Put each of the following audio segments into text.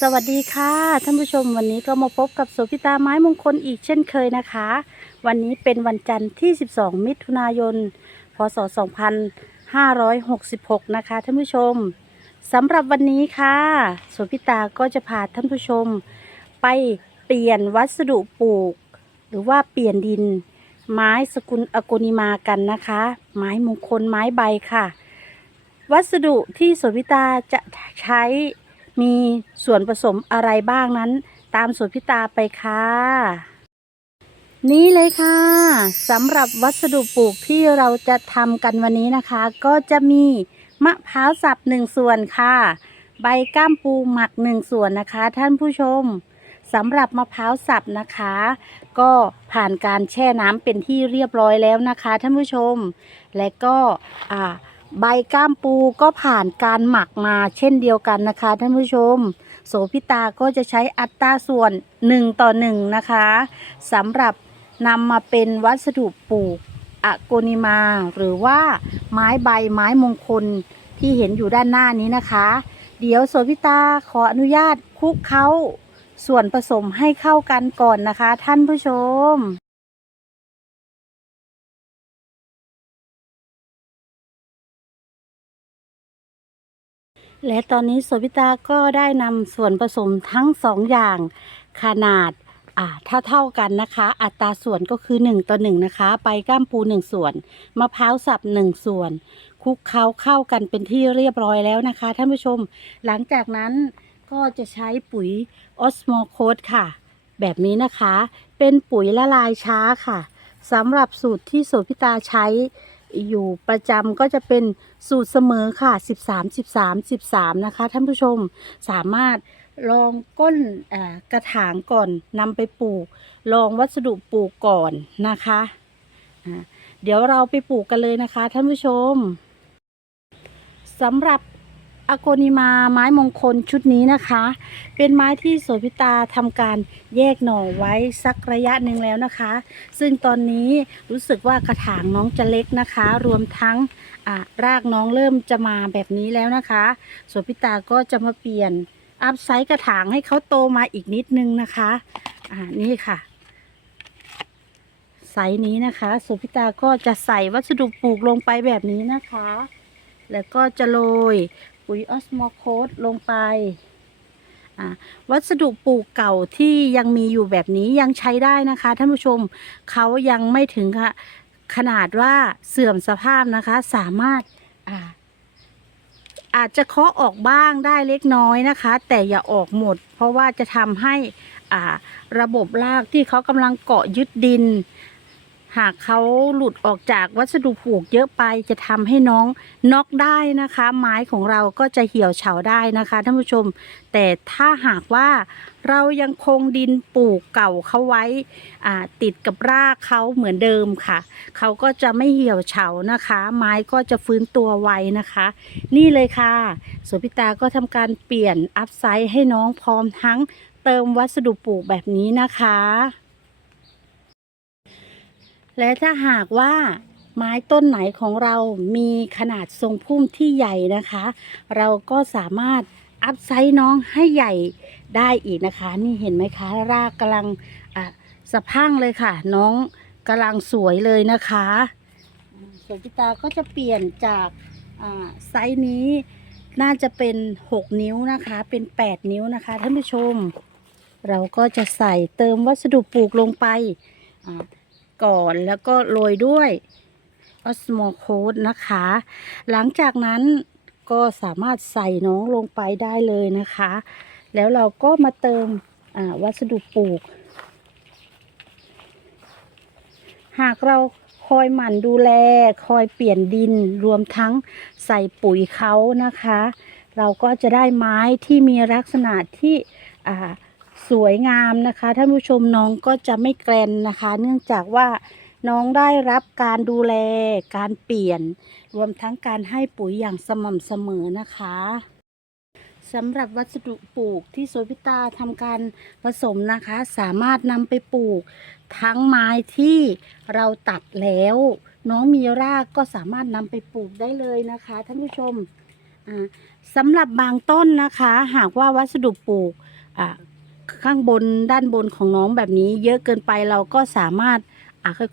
สวัสดีค่ะท่านผู้ชมวันนี้ก็มาพบกับโสภิตาไม้มงคลอีกเช่นเคยนะคะ วันนี้เป็นวันจันทร์ที่ 12 มิถุนายน พศ 2566 นะคะท่านผู้ชมสำหรับวันนี้ค่ะโสภิตาก็จะพาท่านผู้ชม ไปเปลี่ยนวัสดุปลูก หรือว่าเปลี่ยนดิน ไม้สกุลอโกนิมากันนะคะ ไม้มงคลไม้ใบค่ะ วัสดุที่โสภิตาจะใช้ มีส่วนผสมอะไรบ้างนั้น ตามโสภิตาไปค่ะ นี่เลยค่ะสำหรับวัสดุปลูกที่เราจะทำกันวันนี้นะคะ ก็จะมีมะพร้าวสับหนึ่งส่วนค่ะ ใบก้ามปูหมักหนึ่งส่วนนะคะ ท่านผู้ชมสำหรับมะพร้าวสับนะคะ ก็ผ่านการแช่น้ำเป็นที่เรียบร้อยแล้วนะคะ ท่านผู้ชม และก็อ่า ใบก้ามปูก็ผ่านการหมักมาเช่นเดียวกันนะคะท่านผู้ชม โสพิตาก็จะใช้อัตราส่วน 1 ต่อ 1 นะคะสำหรับนำมาเป็นวัสดุปลูกอะโกนิมา หรือว่าไม้ใบไม้มงคลที่เห็นอยู่ด้านหน้านี้นะคะ เดี๋ยวโสพิตาขออนุญาตคลุกเคล้าส่วนผสมให้เข้ากันก่อนนะคะท่านผู้ชม และตอนนี้โสภิตาก็ได้นำส่วนผสมทั้งสองอย่างขนาดอ่าถ้าเท่ากันนะคะ อัตราส่วนก็คือ 1 ต่อ 1 นะคะ ใบก้ามปู 1 ส่วน มะพร้าวสับ 1 ส่วนคลุกเคล้าเข้ากันเป็นที่เรียบร้อยแล้วนะคะ ท่านผู้ชม หลังจากนั้นก็จะใช้ปุ๋ยออสโมโคดค่ะ แบบนี้นะคะ เป็นปุ๋ยละลายช้าค่ะสำหรับสูตรที่โสภิตาใช้ อยู่ประจำก็จะเป็นสูตรเสมอค่ะ 13 13 13 นะคะ ท่านผู้ชมสามารถลองก้นกระถางก่อนนำไปปลูก ลองวัสดุปลูกก่อนนะคะะเดี๋ยวเราไปปลูกกันเลยนะคะ ท่านผู้ชมสำหรับ อโกนิมาไม้มงคลชุดนี้นะคะ เป็นไม้ที่โสภิตาทำการแยกหน่อไว้สักระยะหนึ่งแล้วนะคะ ซึ่งตอนนี้รู้สึกว่ากระถางน้องจะเล็กนะคะ รวมทั้งอ่ารากน้องเริ่มจะมาแบบนี้แล้วนะคะโสภิตาก็จะมาเปลี่ยนอัพไซส์กระถางให้เขาโตมาอีกนิดนึงนะคะอ่านี่ค่ะไซส์นี้นะคะโสภิตาก็จะใส่วัสดุปลูกลงไปแบบนี้นะคะ แล้วก็จะโรย ปุ๋ยออสโมโคสลงไปอ่าวัสดุปลูกเก่าที่ยังมีอยู่แบบนี้ยังใช้ได้นะคะ ท่านผู้ชมเขายังไม่ถึงค่ะขนาดว่าเสื่อมสภาพนะคะสามารถอ่าอาจจะเคาะออกบ้างได้เล็กน้อยนะคะ แต่อย่าออกหมด เพราะว่าจะทำให้อ่าระบบรากที่เขากำลังเกาะยึดดิน หากเขาหลุดออกจากวัสดุปลูกเยอะไปจะทำให้น้องน็อกได้นะคะ ไม้ของเราก็จะเหี่ยวเฉาได้นะคะท่านผู้ชม แต่ถ้าหากว่าเรายังคงดินปลูกเก่าเขาไว้อ่าติดกับรากเขาเหมือนเดิมค่ะ เขาก็จะไม่เหี่ยวเฉานะคะ ไม้ก็จะฟื้นตัวไวนะคะ นี่เลยค่ะโสพิตาก็ทำการเปลี่ยนอัพไซด์ให้น้องพร้อมทั้งเติมวัสดุปลูกแบบนี้นะคะ และถ้าหากว่าไม้ต้นไหนของเรามีขนาดทรงพุ่มที่ใหญ่นะคะ เราก็สามารถอัพไซส์น้องให้ใหญ่ได้อีกนะคะ นี่เห็นไหมคะรากกำลังอะสะพังเลยค่ะ น้องกำลังสวยเลยนะคะส่วนพิตาก็จะเปลี่ยนจากอ่าไซส์นี้น่าจะเป็น 6 นิ้วนะคะ เป็น 8 นิ้วนะคะท่านผู้ชม เราก็จะใส่เติมวัสดุปลูกลงไปอ่า ก่อนแล้วก็โรยด้วยออสโมโคดนะคะ หลังจากนั้นก็สามารถใส่น้องลงไปได้เลยนะคะ แล้วเราก็มาเติมวัสดุปลูก หากเราคอยหมั่นดูแล คอยเปลี่ยนดินรวมทั้งใส่ปุ๋ยเขานะคะ เราก็จะได้ไม้ที่มีลักษณะที่ สวยงามนะคะท่านผู้ชมน้องก็จะไม่แกรนนะคะ เนื่องจากว่าน้องได้รับการดูแลการเปลี่ยน รวมทั้งการให้ปุ๋ยอย่างสม่ำเสมอนะคะสำหรับวัสดุปลูกที่โซพิตาทำการผสมนะคะ สามารถนำไปปลูก ทั้งไม้ที่เราตัดแล้ว น้องมีรากก็สามารถนำไปปลูกได้เลยนะคะท่านผู้ชมสำหรับบางต้นนะคะ หากว่าวัสดุปลูกอ่า ข้างบนด้านบนของน้องแบบนี้ เยอะเกินไปเราก็สามารถ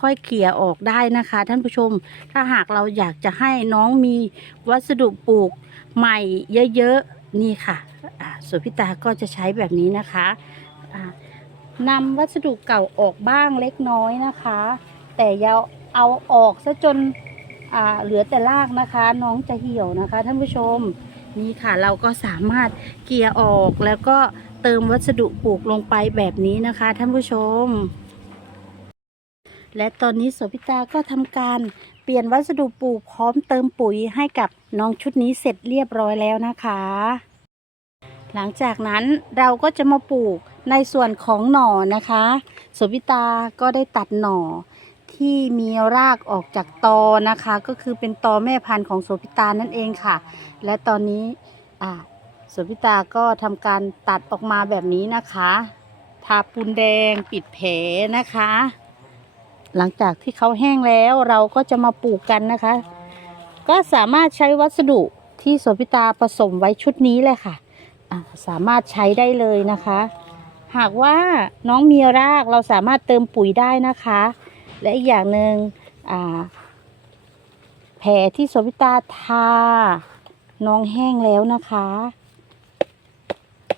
ค่อยๆเกลี่ยออกได้นะคะ ท่านผู้ชม ถ้าหากเราอยากจะให้น้องมีวัสดุปลูกใหม่เยอะๆนี่ค่ะส่วนพิตาก็จะใช้แบบนี้นะคะนำวัสดุเก่าออกบ้างเล็กน้อยนะคะ แต่อย่าเอาออกซะจนเหลือแต่รากนะคะ น้องจะเหี่ยวนะคะ ท่านผู้ชมนี่ค่ะเราก็สามารถเกี่ยออกแล้วก็ เติมวัสดุปลูกลงไปแบบนี้นะคะท่านผู้ชม และตอนนี้โสพิตาก็ทำการเปลี่ยนวัสดุปลูกพร้อมเติมปุ๋ยให้กับน้องชุดนี้เสร็จเรียบร้อยแล้วนะคะ หลังจากนั้นเราก็จะมาปลูกในส่วนของหน่อนะคะโสพิตาก็ได้ตัดหน่อที่มีรากออกจากตอนะคะ ก็คือเป็นตอแม่พันธุ์ของโสพิตานั่นเองค่ะ และตอนนี้อ่า สุพิตาก็ทำการตัดออกมาแบบนี้นะคะ ทาปูนแดงปิดแผลนะคะ หลังจากที่เขาแห้งแล้วเราก็จะมาปลูกกันนะคะ ก็สามารถใช้วัสดุที่โสพิตาผสมไว้ชุดนี้เลยค่ะสามารถใช้ได้เลยนะคะ หากว่าน้องมีรากเราสามารถเติมปุ๋ยได้นะคะ และอีกอย่างหนึ่งอ่าแผลที่สพิตาทาน้องแห้งแล้วนะคะ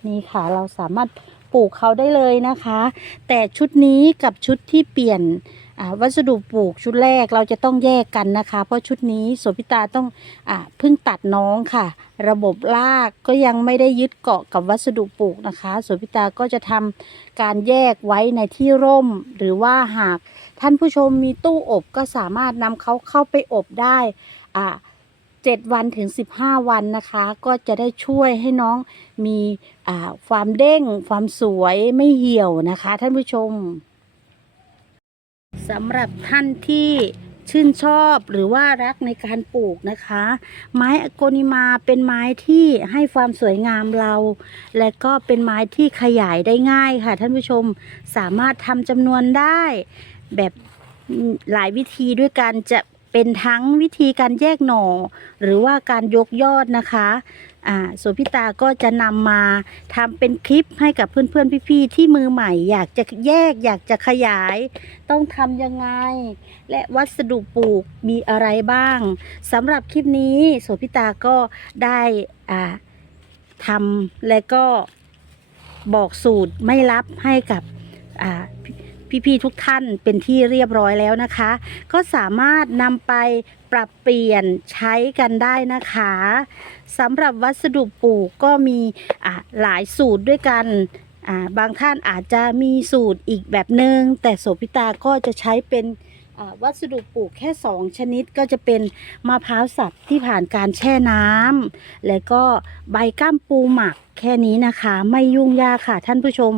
นี่ค่ะเราสามารถปลูกเขาได้เลยนะคะ แต่ชุดนี้กับชุดที่เปลี่ยนวัสดุปลูกชุดแรกเราจะต้องแยกกันนะคะ เพราะชุดนี้โสพิตาต้องอเพิ่งตัดน้องค่ะ ระบบรากก็ยังไม่ได้ยึดเกาะกับวัสดุปลูกนะคะโสพิตาก็จะทำการแยกไว้ในที่ร่ม หรือว่าหากท่านผู้ชมมีตู้อบก็สามารถนำเขาเข้าไปอบได้อ่า เจ็ดวันถึงสิบห้าวันนะคะ ก็จะได้ช่วยให้น้องมีความเด้ง ความสวยไม่เหี่ยวนะคะ ท่านผู้ชมสำหรับท่านที่ชื่นชอบหรือว่ารักในการปลูกนะคะ ไม้อโกนิมาเป็นไม้ที่ให้ความสวยงามเรา และก็เป็นไม้ที่ขยายได้ง่ายค่ะ ท่านผู้ชมสามารถทำจำนวนได้แบบหลายวิธีด้วยกันจะ เป็นทั้งวิธีการแยกหน่อ หรือว่าการยกยอดนะคะอ่าโสพิตาก็จะนำมาทำเป็นคลิปให้กับเพื่อนๆพี่ๆที่มือใหม่ อยากจะแยกอยากจะขยาย ต้องทำยังไง และวัสดุปลูกมีอะไรบ้างสำหรับคลิปนี้โสพิตาก็ได้อ่าทำและก็บอกสูตรไม่ลับให้กับอ่า พี่ๆทุกท่านเป็นที่เรียบร้อยแล้วนะคะ ก็สามารถนำไปปรับเปลี่ยนใช้กันได้นะคะสำหรับวัสดุปลูกก็มีอะหลายสูตรด้วยกันอ่าบางท่านอาจจะมีสูตรอีกแบบหนึง่งแต่โสพิตาก็จะใช้เป็นวัสดุปลูกแค่ 2 ชนิดก็จะเป็นมะพร้าวสับที่ผ่านการแช่น้ำและก็ใบก้ามปูหมักแค่นี้นะคะ ไม่ยุ่งยากค่ะท่านผู้ชม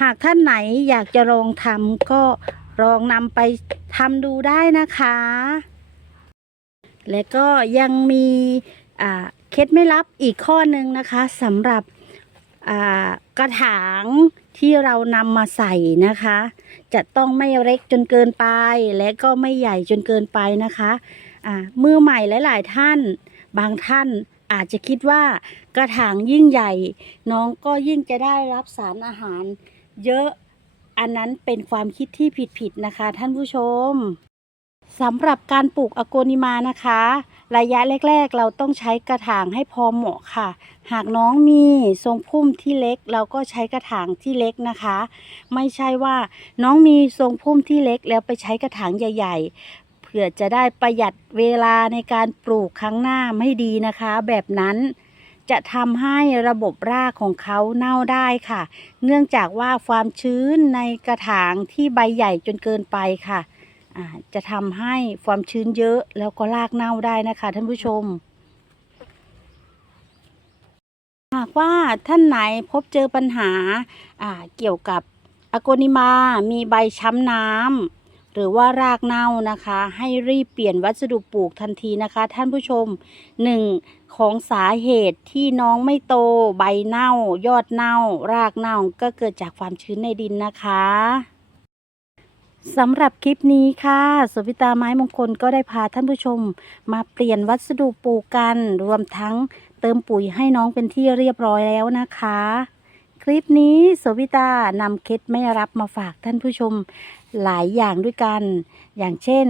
หากท่านไหนอยากจะลองทำก็ลองนำไปทำดูได้นะคะ และก็ยังมีเคล็ดไม่ลับอีกข้อหนึ่งนะคะสำหรับกระถางที่เรานำมาใส่นะคะ จะต้องไม่เล็กจนเกินไป และก็ไม่ใหญ่จนเกินไปนะคะอ่ามือใหม่หลาย ๆ ท่าน บางท่านอาจจะคิดว่ากระถางยิ่งใหญ่ น้องก็ยิ่งจะได้รับสารอาหาร เยอะ อันนั้นเป็นความคิดที่ผิดๆนะคะ ท่านผู้ชมสำหรับการปลูกอโกนิมานะคะ ระยะแรก ๆ เราต้องใช้กระถางให้พอเหมาะค่ะ หากน้องมีทรงพุ่มที่เล็ก เราก็ใช้กระถางที่เล็กนะคะ ไม่ใช่ว่าน้องมีทรงพุ่มที่เล็กแล้วไปใช้กระถางใหญ่ ๆ เพื่อจะได้ประหยัดเวลาในการปลูกครั้งหน้าไม่ดีนะคะ แบบนั้น จะทำให้ระบบรากของเขาเน่าได้ค่ะ เนื่องจากว่าความชื้นในกระถางที่ใบใหญ่จนเกินไปค่ะจะทำให้ความชื้นเยอะแล้วก็รากเน่าได้นะคะ ท่านผู้ชม หากว่าท่านไหนพบเจอปัญหาาเกี่ยวกับอโกนิมา มีใบช้ำน้ำหรือว่ารากเน่านะคะ ให้รีบเปลี่ยนวัสดุปลูกทันทีนะคะ ท่านผู้ชมหนึ่ง ของสาเหตุที่น้องไม่โตใบเน่า ยอดเน่า รากเน่าก็เกิดจากความชื้นในดินนะคะสำหรับคลิปนี้ค่ะสวิตาไม้มงคลก็ได้พาท่านผู้ชม มาเปลี่ยนวัสดุปลูกกัน รวมทั้งเติมปุ๋ยให้น้องเป็นที่เรียบร้อยแล้วนะคะ คลิปนี้สวิตานำเคล็ดไม่รับมาฝากท่านผู้ชมหลายอย่างด้วยกัน อย่างเช่น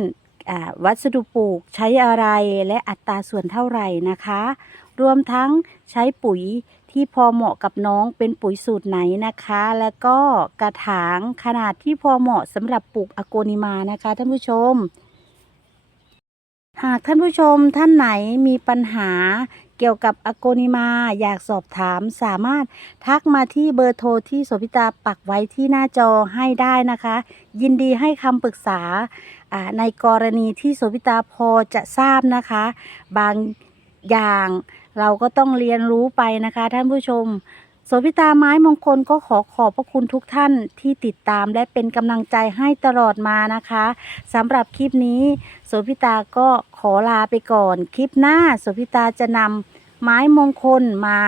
วัสดุปลูกใช้อะไรและอัตราส่วนเท่าไหร่นะคะ รวมทั้งใช้ปุ๋ยที่พอเหมาะกับน้องเป็นปุ๋ยสูตรไหนนะคะ แล้วก็กระถางขนาดที่พอเหมาะสำหรับปลูกอโกนิมานะคะท่านผู้ชม หากท่านผู้ชมท่านไหนมีปัญหา กี่ยวกับอโกนิมาอยากสอบถามสามารถทักมาที่เบอร์โทรที่โสพิตาปักไว้ที่หน้าจอให้ได้นะคะ ยินดีให้คำปรึกษาอ่าในกรณีที่โสพิตาพอจะทราบนะคะ บางอย่างเราก็ต้องเรียนรู้ไปนะคะท่านผู้ชม โสพิตาไม้มงคลก็ขอขอบพระคุณทุกท่านที่ติดตามและเป็นกำลังใจให้ตลอดมานะคะสำหรับคลิปนี้โสพิตาก็ขอลาไปก่อน คลิปหน้าโสพิตาจะนำไม้มงคลมา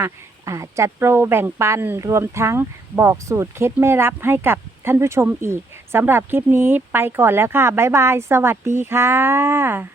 อ่าจัดโปรแบ่งปันรวมทั้งบอกสูตรเคล็ดไม่รับให้กับท่านผู้ชมอีกสำหรับคลิปนี้ไปก่อนแล้วค่ะ บ๊ายบาย สวัสดีค่ะ